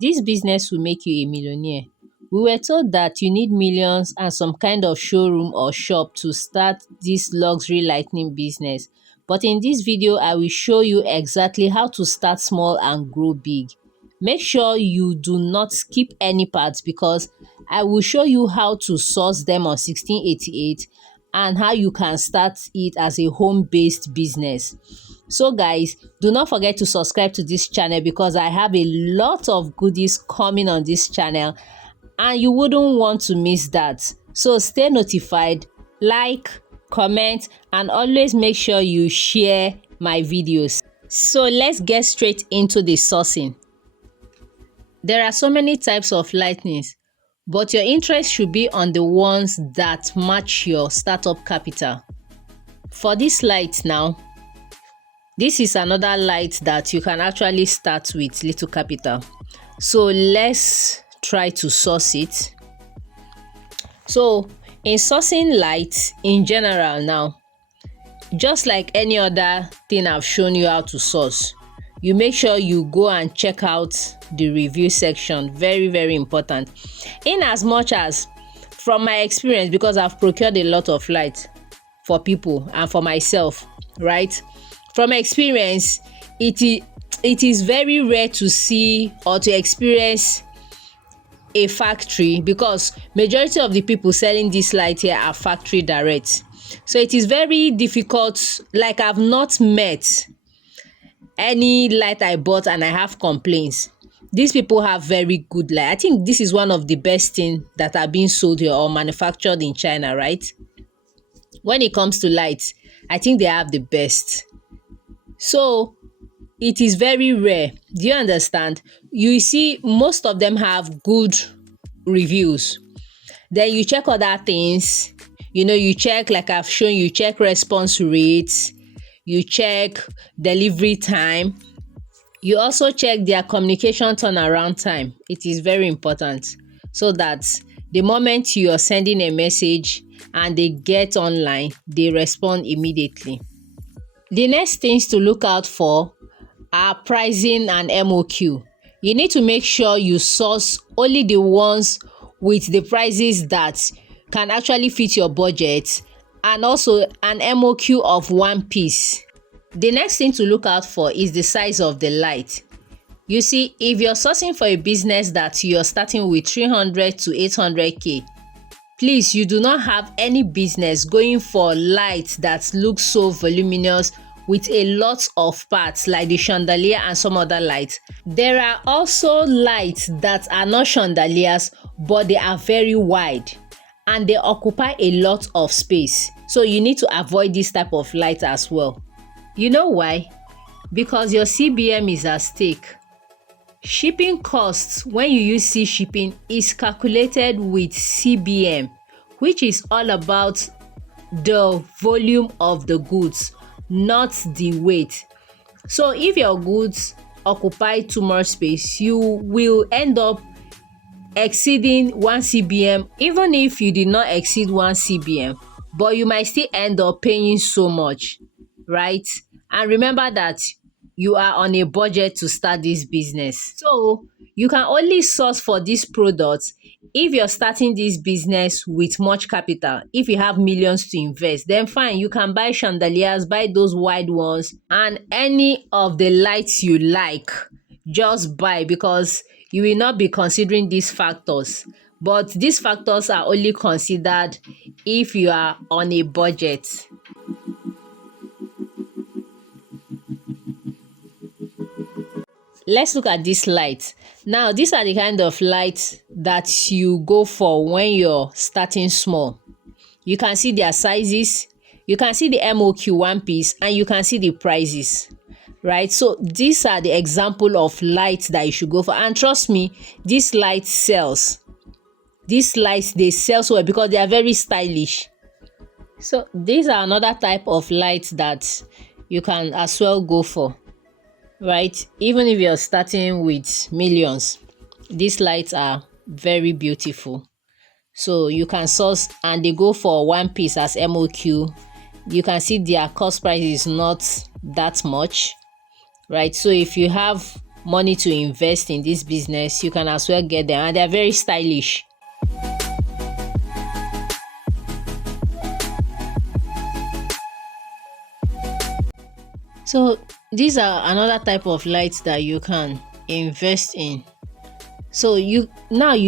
This business will make you a millionaire. We were told that you need millions and some kind of showroom or shop to start this luxury lighting business. But in this video, I will show you exactly how to start small and grow big. Make sure you do not skip any parts because I will show you how to source them on 1688 and how you can start it as a home-based business. So guys, do not forget to subscribe to this channel because I have a lot of goodies coming on this channel and you wouldn't want to miss that. So stay notified, like, comment, and always make sure you share my videos. So let's get straight into the sourcing. There are so many types of lightnings, but your interest should be on the ones that match your startup capital. For this light now, this is another light that you can actually start with little capital. So let's try to source it. So in sourcing lights in general now, just like any other thing I've shown you how to source, you make sure you go and check out the review section. Very, very important. In as much as from my experience, because I've procured a lot of light for people and for myself, right? From experience, it is very rare to see or to experience a factory, because majority of the people selling this light here are factory direct. So it is very difficult. Like, I've not met any light I bought and I have complaints. These people have very good light. I think this is one of the best things that are being sold here or manufactured in China, right? When it comes to light, I think they have the best. So it is very rare. Do you understand? You see, most of them have good reviews. Then you check other things. You check, like I've shown you, check response rates, you check delivery time. You also check their communication turnaround time. It is very important, so that the moment you are sending a message and they get online, they respond immediately. The next things to look out for are pricing and MOQ. You need to make sure you source only the ones with the prices that can actually fit your budget, and also an MOQ of one piece. The next thing to look out for is the size of the light. You see, if you're sourcing for a business that you're starting with 300 to 800k, please, you do not have any business going for lights that look so voluminous with a lot of parts like the chandelier and some other lights. There are also lights that are not chandeliers, but they are very wide and they occupy a lot of space. So you need to avoid this type of light as well. You know why? Because your CBM is at stake. Shipping costs, when you use sea shipping, is calculated with CBM, which is all about the volume of the goods, not the weight. So if your goods occupy too much space, you will end up exceeding 1 CBM, even if you did not exceed 1 CBM, but you might still end up paying so much, right? And remember that you are on a budget to start this business. So you can only source for these products if you're starting this business with much capital. If you have millions to invest, then fine, you can buy chandeliers, buy those wide ones, and any of the lights you like, just buy, because you will not be considering these factors. But these factors are only considered if you are on a budget. Let's look at this light. Now, these are the kind of lights that you go for when you're starting small. You can see their sizes, you can see the MOQ one piece, and you can see the prices, right? So these are the example of lights that you should go for. And trust me, this light sells. These lights, they sell so well because they are very stylish. So these are another type of lights that you can as well go for, right? Even if you're starting with millions, these lights are very beautiful. So you can source, and they go for one piece as MOQ. You can see their cost price is not that much, right? So if you have money to invest in this business, you can as well get them, and they're very stylish. So these are another type of lights that you can invest in. So you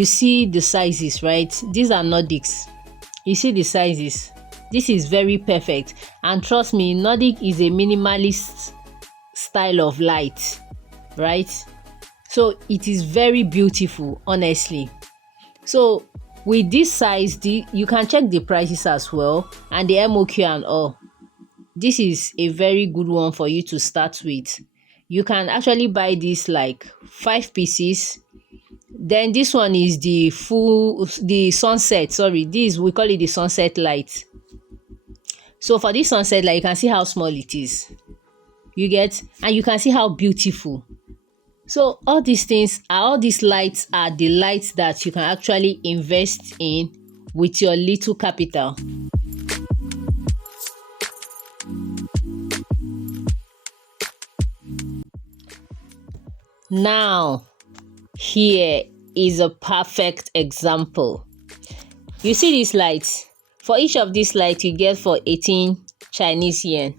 see the sizes, right? These are Nordics. You see the sizes. This is very perfect, and trust me, Nordic is a minimalist style of light, right? So it is very beautiful, honestly. So with this size, you can check the prices as well, and the MOQ and all. This is a very good one for you to start with. You can actually buy this like 5 pieces. Then this one is the sunset. Sorry, this we call it the sunset light. So for this sunset light, you can see how small it is. You get, and you can see how beautiful. So all these lights are the lights that you can actually invest in with your little capital. Now, here is a perfect example. You see these lights? For each of these lights, you get for 18 Chinese yen.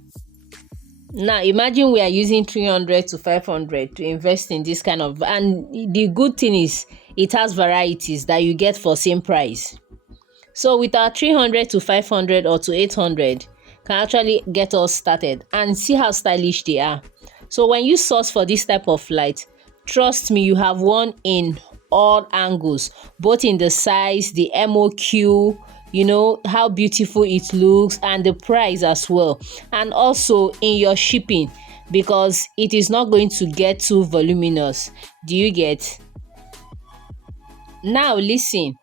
Now, imagine we are using 300 to 500 to invest in this kind of, and the good thing is it has varieties that you get for same price. So with our 300 to 500 or to 800 can actually get us started, and see how stylish they are. So when you source for this type of light, trust me, you have won in all angles, both in the size, the MOQ, how beautiful it looks, and the price as well, and also in your shipping, because it is not going to get too voluminous. Do you get? Now listen,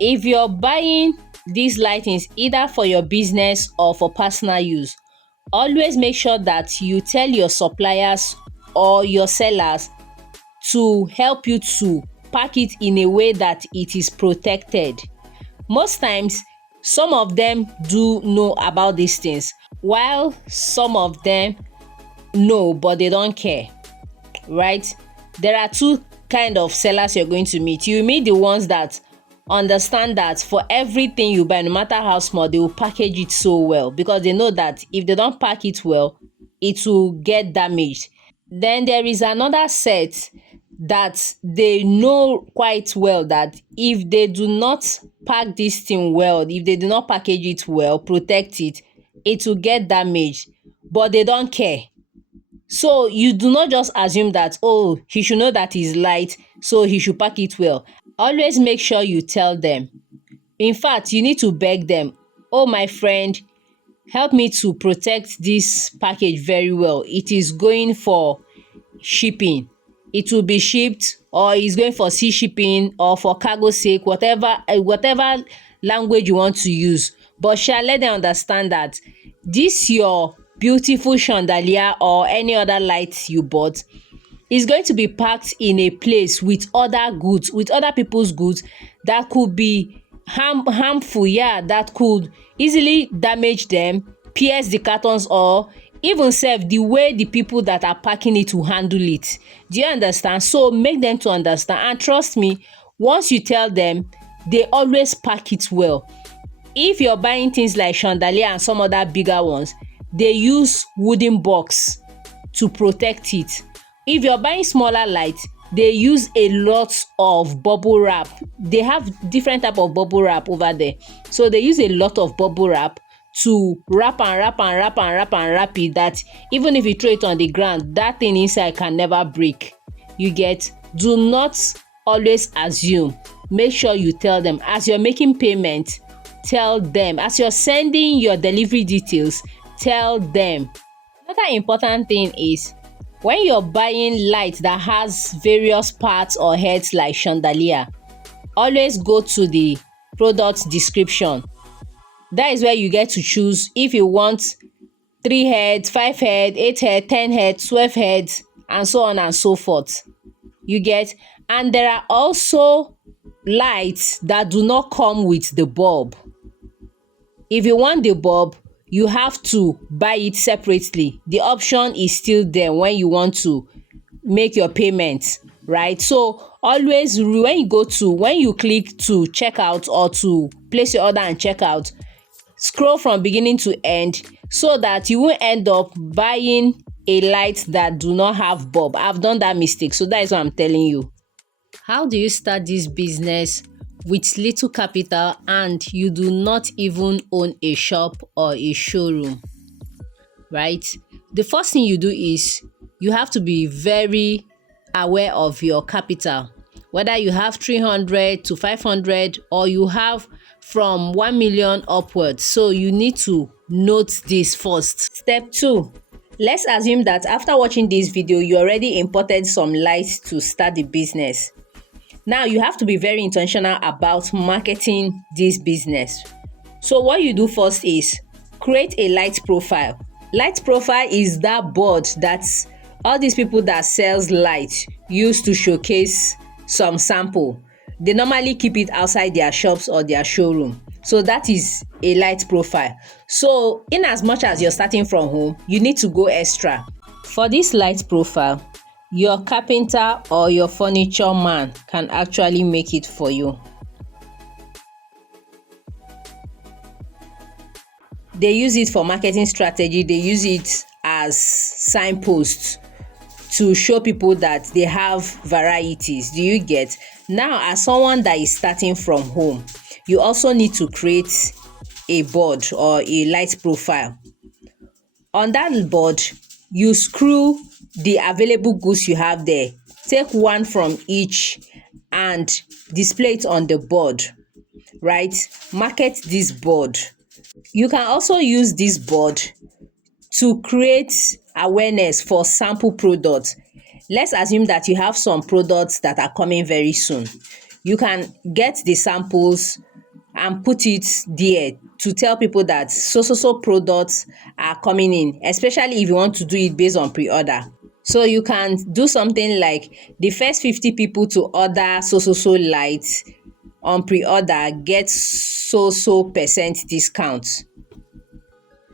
if you're buying these lightings either for your business or for personal use, always make sure that you tell your suppliers or your sellers to help you to pack it in a way that it is protected. Most times, some of them do know about these things, while some of them know but they don't care, right? There are two kind of sellers you're going to meet. You meet the ones that understand that for everything you buy, no matter how small, they will package it so well, because they know that if they don't pack it well, it will get damaged. Then there is another set that they know quite well that if they do not pack this thing well, if they do not package it well, protect it, it will get damaged, but they don't care. So you do not just assume that, oh, he should know that it's light, so he should pack it well. Always make sure you tell them. In fact, you need to beg them, oh, my friend, help me to protect this package very well. It is going for shipping. It will be shipped, or it's going for sea shipping, or for cargo sake, whatever language you want to use. But shall let them understand that this your beautiful chandelier or any other light you bought is going to be packed in a place with other goods, with other people's goods that could be harmful, that could easily damage them, pierce the cartons, or even sef the way the people that are packing it will handle it. Do you understand? So make them to understand, and trust me, once you tell them, they always pack it well. If you're buying things like chandelier and some other bigger ones, they use wooden box to protect it. If you're buying smaller lights, they use a lot of bubble wrap. They have different type of bubble wrap over there, so they use a lot of bubble wrap to wrap and wrap and wrap and wrap and wrap it, that even if you throw it on the ground, that thing inside can never break. You get? Do not always assume. Make sure you tell them. As you're making payment, tell them. As you're sending your delivery details, tell them. Another important thing is, when you're buying light that has various parts or heads like chandelier, always go to the product description. That is where you get to choose if you want 3 heads, 5 heads, 8 heads, 10 heads, 12 heads, and so on and so forth. You get? And there are also lights that do not come with the bulb. If you want the bulb, you have to buy it separately. The option is still there when you want to make your payment, right? So always when you click to check out or to place your order and check out, scroll from beginning to end so that you won't end up buying a light that do not have bulb. I've done that mistake, so that is what I'm telling you. How do you start this business with little capital and you do not even own a shop or a showroom, right? The first thing you do is you have to be very aware of your capital, whether you have 300 to 500 or you have from 1 million upwards. So you need to note this first. Step 2, let's assume that after watching this video you already imported some lights to start the business. Now you have to be very intentional about marketing this business. So what you do first is create a light profile. Light profile is that board that all these people that sells light use to showcase some sample. They normally keep it outside their shops or their showroom. So that is a light profile. So in as much as you're starting from home, you need to go extra. For this light profile, your carpenter or your furniture man can actually make it for you. They use it for marketing strategy. They use it as signposts to show people that they have varieties. Do you get? Now, as someone that is starting from home, you also need to create a board or a light profile. On that board, you screw the available goods you have there. Take one from each and display it on the board, right? Market this board. You can also use this board to create awareness for sample products. Let's assume that you have some products that are coming very soon. You can get the samples and put it there to tell people that so products are coming in, especially if you want to do it based on pre-order. So you can do something like the first 50 people to order so lights on pre-order get so percent discount.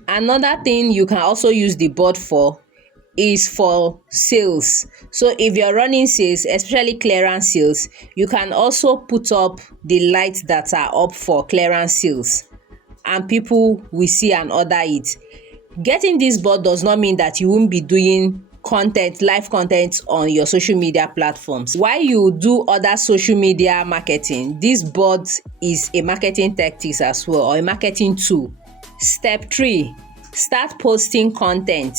Another thing you can also use the board for is for sales. So if you're running sales, especially clearance sales, you can also put up the lights that are up for clearance sales and people will see and order it. Getting this board does not mean that you won't be doing live content on your social media platforms. While you do other social media marketing, this board is a marketing tactics as well, or a marketing tool. Step 3, start posting content.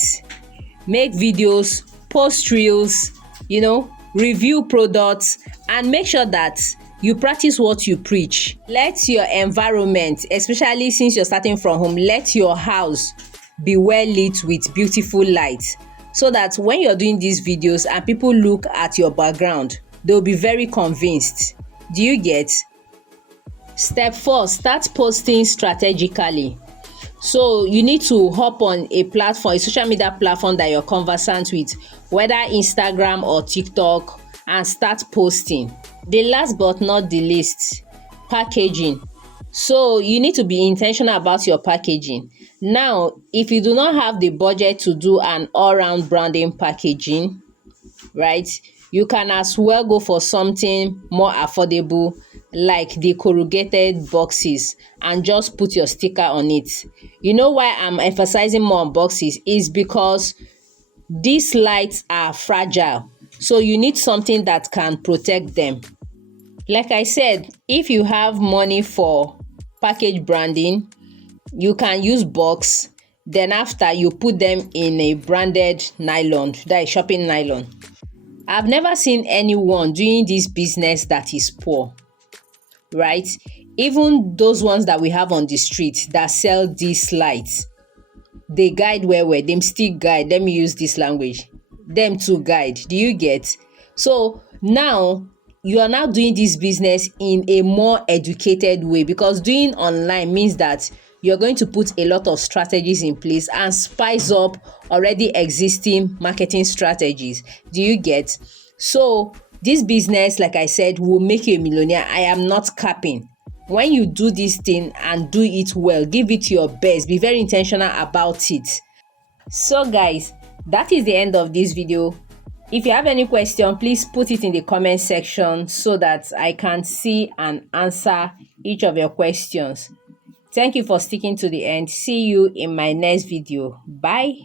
Make videos, post reels, review products, and make sure that you practice what you preach. Let your environment, especially since you're starting from home, let your house be well lit with beautiful lights, so that when you're doing these videos and people look at your background, they'll be very convinced. Do you get? Step 4, start posting strategically. So you need to hop on a platform, a social media platform that you're conversant with, whether Instagram or TikTok, and start posting. The last but not the least, packaging. So you need to be intentional about your packaging. Now, if you do not have the budget to do an all-round branding packaging, right, you can as well go for something more affordable like the corrugated boxes and just put your sticker on it. You know why I'm emphasizing more on boxes is because these lights are fragile, so you need something that can protect them. Like I said, if you have money for package branding, you can use box, then after you put them in a branded nylon, that is shopping nylon. I've never seen anyone doing this business that is poor, right? Even those ones that we have on the street that sell these lights, they guide well, them still guide. Let me use this language. Them to guide. Do you get? So now you are now doing this business in a more educated way, because doing online means that you're going to put a lot of strategies in place and spice up already existing marketing strategies. Do you get? So this business, like I said, will make you a millionaire. I am not capping. When you do this thing and do it well, give it your best, be very intentional about it. So guys, that is the end of this video. If you have any question, please put it in the comment section so that I can see and answer each of your questions. Thank you for sticking to the end. See you in my next video. Bye.